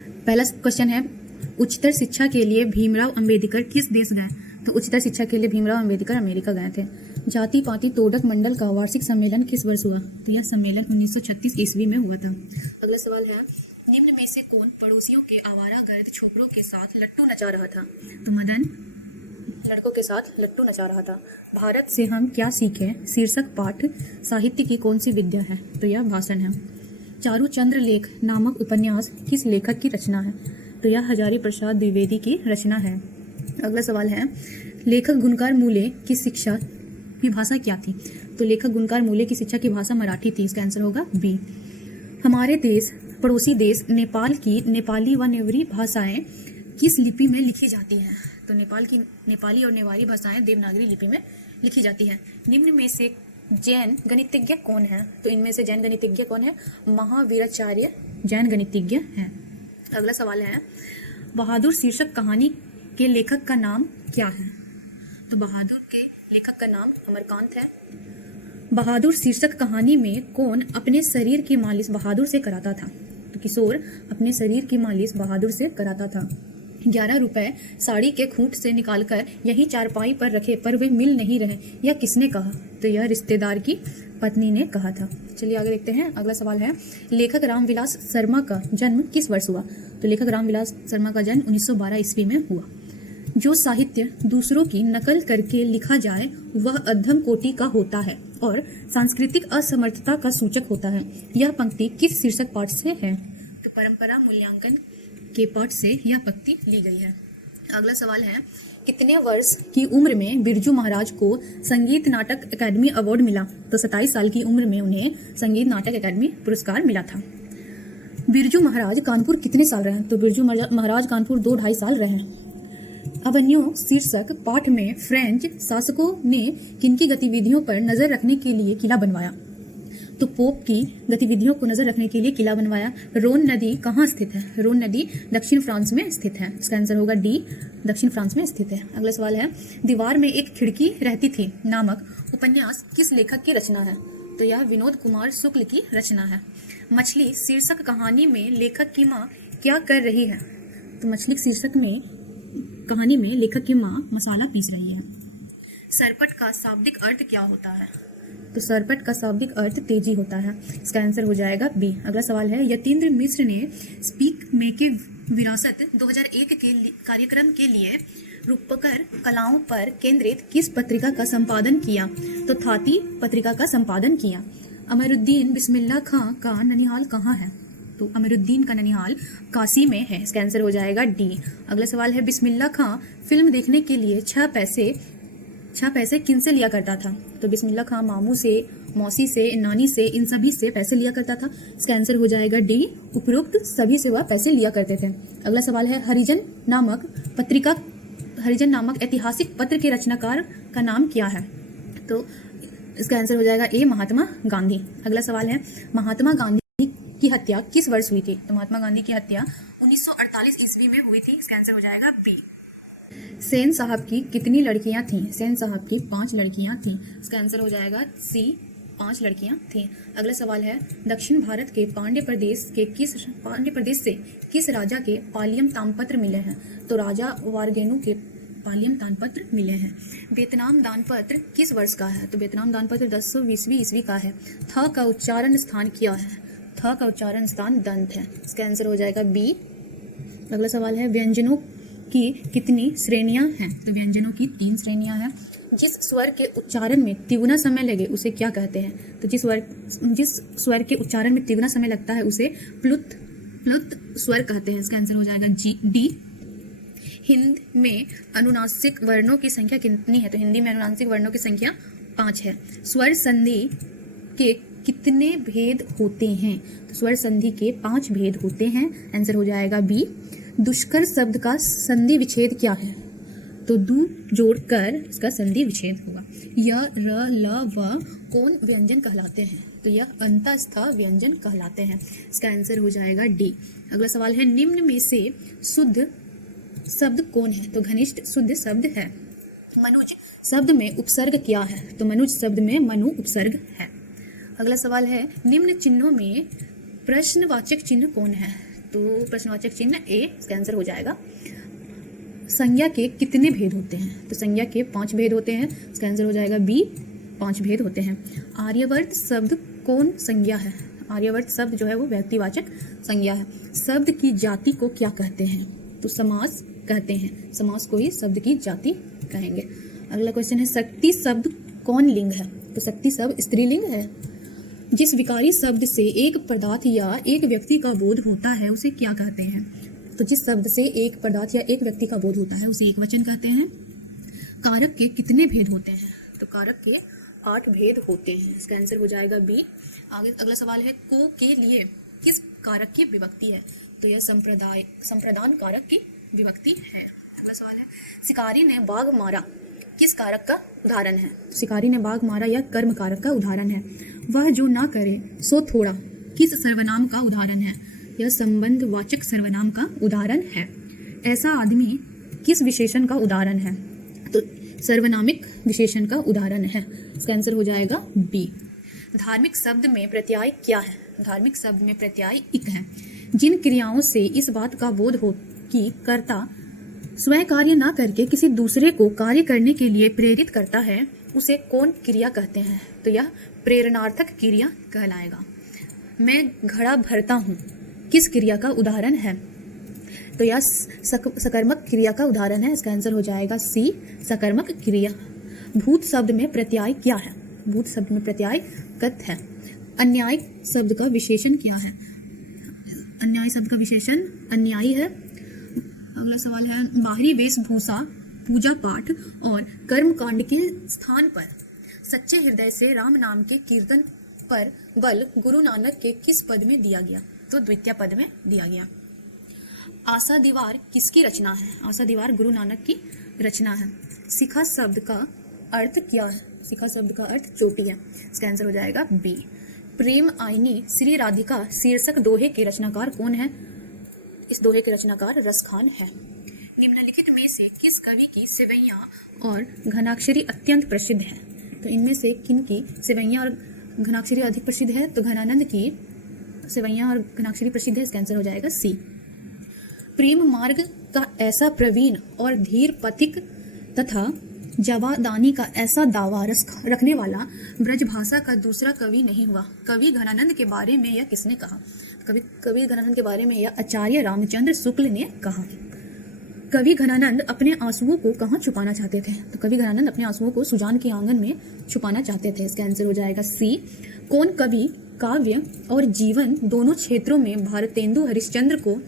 पहला क्वेश्चन है, उच्चतर शिक्षा के लिए भीमराव अंबेडकर किस देश गए? तो उच्चतर शिक्षा के लिए भीमराव अंबेडकर अमेरिका गए थे। जाति पाति तोड़क मंडल का वार्षिक सम्मेलन किस वर्ष हुआ? तो यह सम्मेलन 1936 ईस्वी में हुआ था। अगला सवाल है, निम्न में से कौन पड़ोसियों के आवारागर्द छोकरों के साथ लट्टू नचा रहा था? तो मदन लड़कों के साथ लट्टू नचा रहा था। भारत से हम क्या सीखें शीर्षक पाठ साहित्य की कौन सी विद्या है? तो यह भाषण है। चारुचंद्र लेख नामक उपन्यास किस लेखक की रचना है? तो यह हजारी प्रसाद द्विवेदी की रचना है। अगला सवाल है, लेखक गुणकार मूले की शिक्षा की भाषा क्या थी? तो लेखक गुणकार मूले की शिक्षा की भाषा मराठी थी। इसका आंसर होगा बी। हमारे देश पड़ोसी देश नेपाल की नेपाली व नेवारी भाषाएं किस लिपि में लिखी जाती हैं? तो नेपाल की नेपाली और नेवारी भाषाएं देवनागरी लिपि में लिखी जाती है। निम्न में से जैन गणितज्ञ कौन है? तो इनमें से जैन गणितज्ञ कौन है? महावीराचार्य जैन गणितज्ञ हैं। अगला सवाल है, बहादुर शीर्षक कहानी के लेखक का नाम क्या है? तो बहादुर के लेखक का नाम अमरकांत है। बहादुर शीर्षक कहानी में कौन अपने शरीर की मालिश बहादुर से कराता था? तो किशोर अपने शरीर की मालिश बहादुर से कराता था। 11 रुपए साड़ी के खूंट से निकालकर यही चारपाई पर रखे पर वे मिल नहीं रहे, यह किसने कहा? तो यह रिश्तेदार की पत्नी ने कहा था। चलिए आगे देखते हैं। अगला सवाल है, लेखक रामविलास शर्मा का जन्म किस वर्ष हुआ? तो लेखक रामविलास शर्मा का जन्म 1912 ईस्वी में हुआ। जो साहित्य दूसरों की नकल करके लिखा जाए वह अधम कोटि का होता है और सांस्कृतिक असमर्थता का सूचक होता है। यह पंक्ति किस शीर्षक पाठ से है? तो परंपरा मूल्यांकन के पाठ से यह पंक्ति ली गई है। अगला सवाल है, कितने वर्ष की उम्र में बिरजू महाराज को संगीत नाटक अकादमी अवार्ड मिला? तो 27 साल की उम्र में उन्हें संगीत नाटक अकादमी पुरस्कार मिला था। बिरजू महाराज कानपुर कितने साल रहे? तो बिरजू महाराज कानपुर 2-2.5 साल रहे। अवन्यो शीर्षक पाठ में फ्रेंच शासकों ने किनकी गतिविधियों पर नजर रखने के लिए किला बनवाया? तो पोप की गतिविधियों को नजर रखने के लिए किला बनवाया। रोन नदी कहाँ स्थित है? रोन नदी दक्षिण फ्रांस में स्थित है। इसका आंसर होगा डी, दक्षिण फ्रांस में स्थित है। अगला सवाल है, दीवार में एक खिड़की रहती थी नामक उपन्यास किस लेखक की रचना है? तो यह विनोद कुमार शुक्ल की रचना है। मछली शीर्षक कहानी में लेखक की माँ क्या कर रही है? तो मछली शीर्षक में कहानी में लेखक की माँ मसाला पीस रही है। सरपट का शाब्दिक अर्थ क्या होता है? तो सरपट का शाब्दिक अर्थ तेजी होता है। इसका आंसर हो जाएगा बी। अगला सवाल है, यतीन्द्र मिश्र ने स्पीक मेके विरासत 2001 के कार्यक्रम के लिए रूपकर कलाओं पर केंद्रित किस पत्रिका का संपादन किया? तो थाती पत्रिका का संपादन किया। अमरुद्दीन बिस्मिल्लाह खां का ननिहाल कहाँ है? तो अमरुद्दीन का ननिहाल काशी में है। इसका आंसर हो जाएगा डी। अगला सवाल है, बिस्मिल्लाह खां फिल्म देखने के लिए 6 पैसे किन से लिया करता था? तो बिस्मिल्लाह खां मामू से, मौसी से, नानी से, इन सभी से पैसे लिया करता था। इसका आंसर हो जाएगा डी, उपरोक्त सभी से वह पैसे लिया करते थे। अगला सवाल है, हरिजन नामक ऐतिहासिक पत्र के रचनाकार का नाम क्या है? तो इसका आंसर हो जाएगा ए, महात्मा गांधी। अगला सवाल है, महात्मा गांधी की हत्या किस वर्ष हुई थी? तो महात्मा गांधी की हत्या 1948 ईस्वी में हुई थी। इसका आंसर हो जाएगा बी। सेन साहब की कितनी लड़कियां थीं? सेन साहब की 5 लड़कियां थीं। इसका आंसर हो जाएगा सी, 5 लड़कियां थीं। अगला सवाल है, दक्षिण भारत के पांड्य प्रदेश से किस राजा के पालियम ताम्रपत्र मिले हैं? तो राजा वारगेनु के पालियम ताम्रपत्र मिले हैं। वियतनाम दानपत्र किस वर्ष का है? तो वियतनाम दानपत्र 1020 ईस्वी का है। थ का उच्चारण स्थान क्या है? थ का उच्चारण स्थान दंत है। इसका आंसर हो जाएगा बी। अगला सवाल है, व्यंजनों की कितनी श्रेणियां हैं? तो व्यंजनों की 3 श्रेणियां हैं। जिस स्वर के उच्चारण में तिगुना समय लगे उसे क्या कहते हैं? तो जिस स्वर के उच्चारण में तिगुना समय लगता है उसे प्लुत स्वर कहते हैं। इसका आंसर हो जाएगा डी। हिंद में अनुनासिक वर्णों की संख्या कितनी है? तो हिंदी में अनुनासिक वर्णों की संख्या 5 है। स्वर संधि के कितने भेद होते हैं? तो स्वर संधि के 5 भेद होते हैं। आंसर हो जाएगा बी। दुष्कर शब्द का संधि विच्छेद क्या है? तो दू जोड़कर इसका संधि विच्छेद होगा। य, र, ल, व कौन व्यंजन कहलाते हैं? तो यह अंतस्थ व्यंजन कहलाते हैं। इसका आंसर हो जाएगा डी। अगला सवाल है, निम्न में से शुद्ध शब्द कौन है? तो घनिष्ठ शुद्ध शब्द है। मनुज शब्द में उपसर्ग क्या है? तो मनुज शब्द में मनु उपसर्ग है। अगला सवाल है, निम्न चिन्हों में प्रश्नवाचक चिन्ह कौन है? तो प्रश्नवाचक चिन्ह ए, इसका आंसर हो जाएगा। संज्ञा के कितने भेद होते हैं? तो संज्ञा के 5 भेद होते हैं, इसका आंसर हो जाएगा बी, 5 भेद होते हैं। आर्यवर्त शब्द कौन संज्ञा है? आर्यवर्त शब्द जो है वो व्यक्तिवाचक संज्ञा है। शब्द की जाति को क्या कहते हैं? तो समास कहते हैं, समास को ही शब्द की जाति कहेंगे। अगला क्वेश्चन है, शक्ति शब्द कौन लिंग है? तो शक्ति शब्द स्त्रीलिंग है। जिस विकारी शब्द से एक पदार्थ या एक व्यक्ति का बोध होता है उसे क्या कहते हैं? तो जिस शब्द से एक पदार्थ या एक व्यक्ति का बोध होता है उसे एकवचन कहते हैं। कारक के कितने भेद होते हैं? तो कारक के 8 भेद होते हैं, इसका आंसर हो जाएगा बी। आगे अगला सवाल है, को के लिए किस कारक की विभक्ति है? तो यह संप्रदान कारक की विभक्ति है। अगला सवाल है, शिकारी ने बाघ मारा किस कारक का उदाहरण है? शिकारी ने बाघ मारा या कर्म कारक का उदाहरण है। वह जो ना करे सो थोड़ा किस सर्वनाम का उदाहरण है? यह संबंधवाचक सर्वनाम का उदाहरण है। ऐसा आदमी किस विशेषण का उदाहरण है? तो सर्वनामिक विशेषण का उदाहरण है, इसका आंसर हो जाएगा बी। धार्मिक शब्द में प्रत्यय क्या है? धार्मिक शब्द में प्रत्यय इक है। जिन क्रियाओं से इस बात का बोध हो कि कर्ता स्वयं कार्य ना करके किसी दूसरे को कार्य करने के लिए प्रेरित करता है उसे कौन क्रिया कहते हैं? तो यह प्रेरणार्थक क्रिया कहलाएगा। मैं घड़ा भरता हूँ किस क्रिया का उदाहरण है? तो यह सकर्मक क्रिया का उदाहरण है, इसका आंसर हो जाएगा सी, सकर्मक क्रिया। भूत शब्द में प्रत्यय क्या है? भूत शब्द में प्रत्यय कत है। अन्याय शब्द का विशेषण क्या है? अन्याय शब्द का विशेषण अन्यायी है। अगला सवाल है, बाहरी वेशभूषा, पूजा पाठ और कर्म कांड के स्थान पर सच्चे हृदय से राम नाम के कीर्तन पर बल गुरु नानक के किस पद में दिया गया? तो द्वितीय पद में दिया गया। आशा दीवार किसकी रचना है? आशा दीवार गुरु नानक की रचना है। शिखा शब्द का अर्थ क्या है? शिखा शब्द का अर्थ चोटी है, इसका आंसर हो जाएगा बी। प्रेम आईनी श्री राधिका शीर्षक दोहे के रचनाकार कौन है? इस दोहे के रचनाकार रसखान है। निम्नलिखित में से किस कवि की सेवैया और घनाक्षरी अत्यंत प्रसिद्ध है? तो इनमें से किन की सेवैया और घनाक्षरी अधिक प्रसिद्ध है? तो घनानंद की सेवैया और घनाक्षरी प्रसिद्ध है, इसका आंसर हो जाएगा सी। प्रेम मार्ग का ऐसा प्रवीण और धीर पथिक तथा जवादानी का ऐसा दावा रखने वाला ब्रजभाषा का दूसरा कवि नहीं हुआ। कवि घनानंद के बारे में यह किसने कहा? कवि घनानंद के बारे में यह आचार्य रामचंद्र शुक्ल ने कहा। कवि घनानंद अपने आंसुओं को कहाँ छुपाना चाहते थे? तो कवि घनानंद अपने आंसुओं को सुजान के आंगन में छुपाना चाहते थे, इसका आंसर हो जाएगा सी। कौन कवि काव्य और जीवन दोनों क्षेत्रों में भारतेंदु हरिश्चंद्र को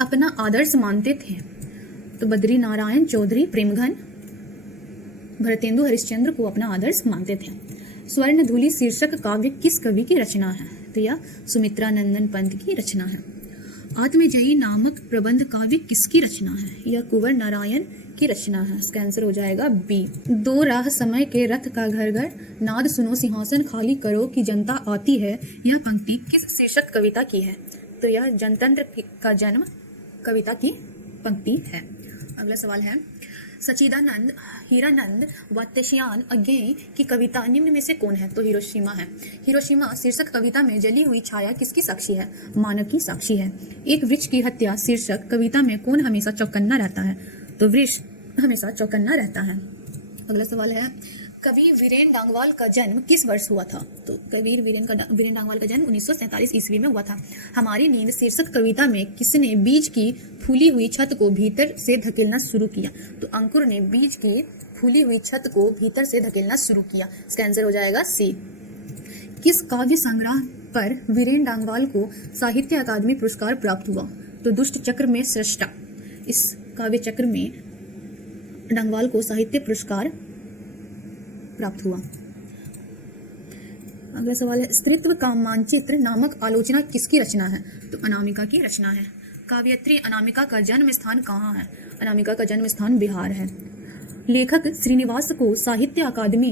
अपना आदर्श मानते थे? तो बद्री नारायण चौधरी प्रेमघन भारतेंदु हरिश्चंद्र को अपना आदर्श मानते थे। स्वर्णधूलि शीर्षक काव्य किस कवि की रचना है? तो यह सुमित्रा नंदन पंत की रचना है। आत्मजयी नामक प्रबंध काव्य किसकी रचना है? यह कुंवर नारायण की रचना है, इसका आंसर हो जाएगा बी। दो राह समय के रथ का घर घर, नाद सुनो सिंहासन खाली करो कि जनता आती है, यह पंक्ति किस शीर्षक कविता की है? तो यह जनतंत्र का जन्म कविता की पंक्ति है। अगला सवाल है, सच्चिदानंद हीरानंद वात्स्यायन अज्ञेय की कविता निम्न में से कौन है? तो हिरोशिमा है। हिरोशिमा शीर्षक कविता में जली हुई छाया किसकी साक्षी है? मानव की साक्षी है। एक वृक्ष की हत्या शीर्षक कविता में कौन हमेशा चौकन्ना रहता है? तो वृक्ष हमेशा चौकन्ना रहता है। अगला सवाल है, कवि वीरेन डांगवाल का जन्म किस वर्ष हुआ था? तो कवि वीरेन डांगवाल का जन्म 1947 ईस्वी में हुआ था। हमारी नींद शीर्षक कविता में किसने बीज की फूली हुई छत को भीतर से धकेलना शुरू किया? तो अंकुर ने बीज की फूली हुई छत को भीतर से धकेलना शुरू किया, इसका आंसर हो जाएगा सी। किस काव्य संग्रह पर वीरेन डांगवाल को साहित्य अकादमी पुरस्कार प्राप्त हुआ? तो दुष्ट चक्र में सृष्टा, इस काव्य चक्र में डांगवाल को साहित्य पुरस्कार प्राप्त हुआ। अगला सवाल है, स्त्रीत्व का मानचित्र नामक आलोचना किसकी रचना है? तो अनामिका की रचना है। काव्यत्री अनामिका का जन्म स्थान कहाँ है? अनामिका का जन्म स्थान बिहार है। लेखक श्रीनिवास को साहित्य अकादमी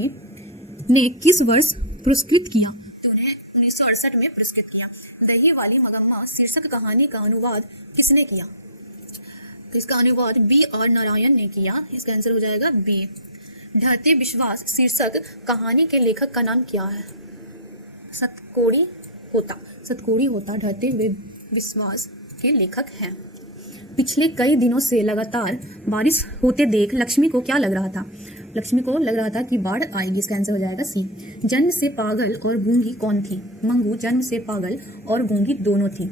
ने किस वर्ष पुरस्कृत किया? तो उन्हें 1968 में पुरस्कृत किया। दही वाली मगम्मा शीर्षक कहानी का अनुवाद किसने किया? तो इसका अनुवाद बी आर नारायण ने किया, इसका आंसर हो जाएगा बी। ढहते विश्वास शीर्षक कहानी के लेखक का नाम क्या है? सतकोड़ी होता ढहते हुए विश्वास के लेखक हैं। पिछले कई दिनों से लगातार बारिश होते देख लक्ष्मी को क्या लग रहा था? लक्ष्मी को लग रहा था कि बाढ़ आएगी। इसका आंसर हो जाएगा सी। जन्म से पागल और गूंगी कौन थी? मंगू जन्म से पागल और गूंगी दोनों थी।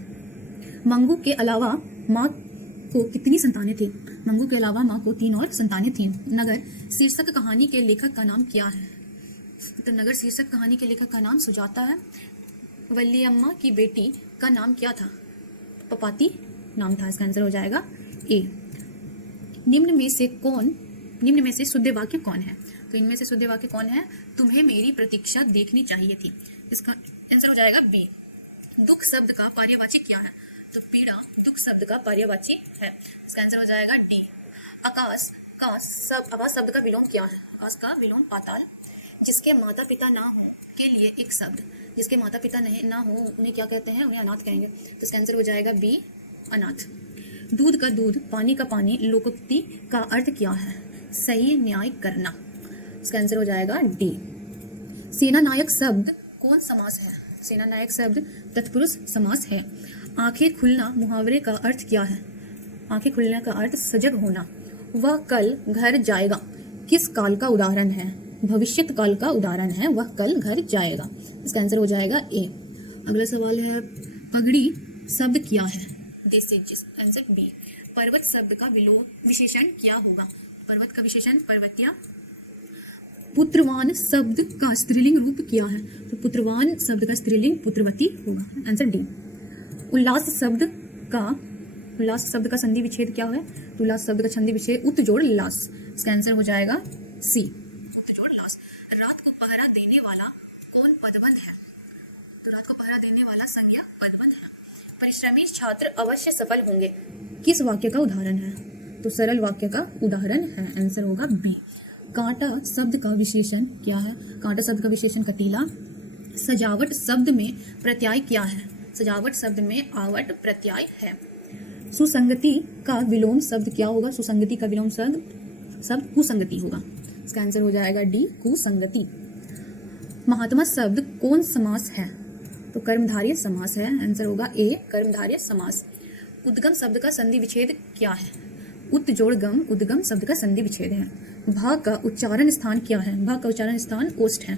मंगू के अलावा माँ को कितनी संतानें थी? मंगू के अलावा माँ को 3 और संतानें थी। नगर शीर्षक कहानी के लेखक का नाम क्या है? तो नगर शीर्षक कहानी के लेखक का नाम सुजाता है। वल्लियम्मा की बेटी का नाम क्या था? पपाती नाम था। इसका आंसर हो जाएगा ए। निम्न में से शुद्ध वाक्य कौन है? तो इनमें से शुद्ध वाक्य कौन है? तुम्हें मेरी प्रतीक्षा देखनी चाहिए थी। इसका आंसर हो जाएगा बी। दुख शब्द का पर्यायवाची क्या है? तो पीड़ा दुख शब्द का पर्यायवाची है। इसका आंसर हो जाएगा डी। आकाश शब्द का विलोम क्या है? आकाश का विलोम पाताल। जिसके माता पिता ना हो के लिए एक शब्द, जिसके माता पिता नहीं ना हो उन्हें क्या कहते हैं? उन्हें अनाथ कहेंगे। तो इसका आंसर हो जाएगा बी, अनाथ। दूध का दूध, पानी का पानी, लोकोक्ति का अर्थ क्या है? सही न्याय करना। इसका आंसर हो जाएगा डी। सेनानायक शब्द कौन समास है? सेनानायक शब्द तत्पुरुष समास है। आंखें खुलना मुहावरे का अर्थ क्या है? आंखें खुलने का अर्थ सजग होना। वह कल घर जाएगा किस काल का उदाहरण है? भविष्यत काल का उदाहरण है। वह कल घर जाएगा। इसका आंसर हो जाएगा ए। अगला सवाल है, पगड़ी शब्द क्या है? देसी। Answer B. पर्वत शब्द का विशेषण क्या होगा? पर्वत का विशेषण पर्वतिया। पुत्रवान शब्द का स्त्रीलिंग रूप क्या है? तो पुत्रवान शब्द का स्त्रीलिंग पुत्रवती होगा। Answer D. उल्लास शब्द का संधि विच्छेद क्या है? तो उल्लास शब्द का संधि विच्छेद उत जोड़ लास। इसका आंसर हो जाएगा सी, उत जोड़ लास। रात को पहरा देने वाला कौन पदबंध है? तो रात को पहरा देने वाला संज्ञा पदबंध है। परिश्रमी छात्र अवश्य सफल होंगे किस वाक्य का उदाहरण है? तो सरल वाक्य का उदाहरण है। आंसर होगा बी। कांटा शब्द का विशेषण क्या है? कांटा शब्द का विशेषण कटीला। सजावट शब्द में प्रत्यय क्या है? सजावट शब्द में आवट प्रत्यय है। सुसंगति का विलोम शब्द क्या होगा? सुसंगति का विलोम शब्द कुसंगति होगा। इसका आंसर हो जाएगा डी, कुसंगति। महात्मा शब्द कौन समास है? तो कर्मधारय समास है। आंसर होगा ए, कर्मधारय समास। उद्गम शब्द का संधि विच्छेद क्या है? उत जोड़ गम, उद्गम शब्द का संधि विच्छेद है। भा का उच्चारण स्थान क्या है? भा का उच्चारण स्थान ओष्ठ है।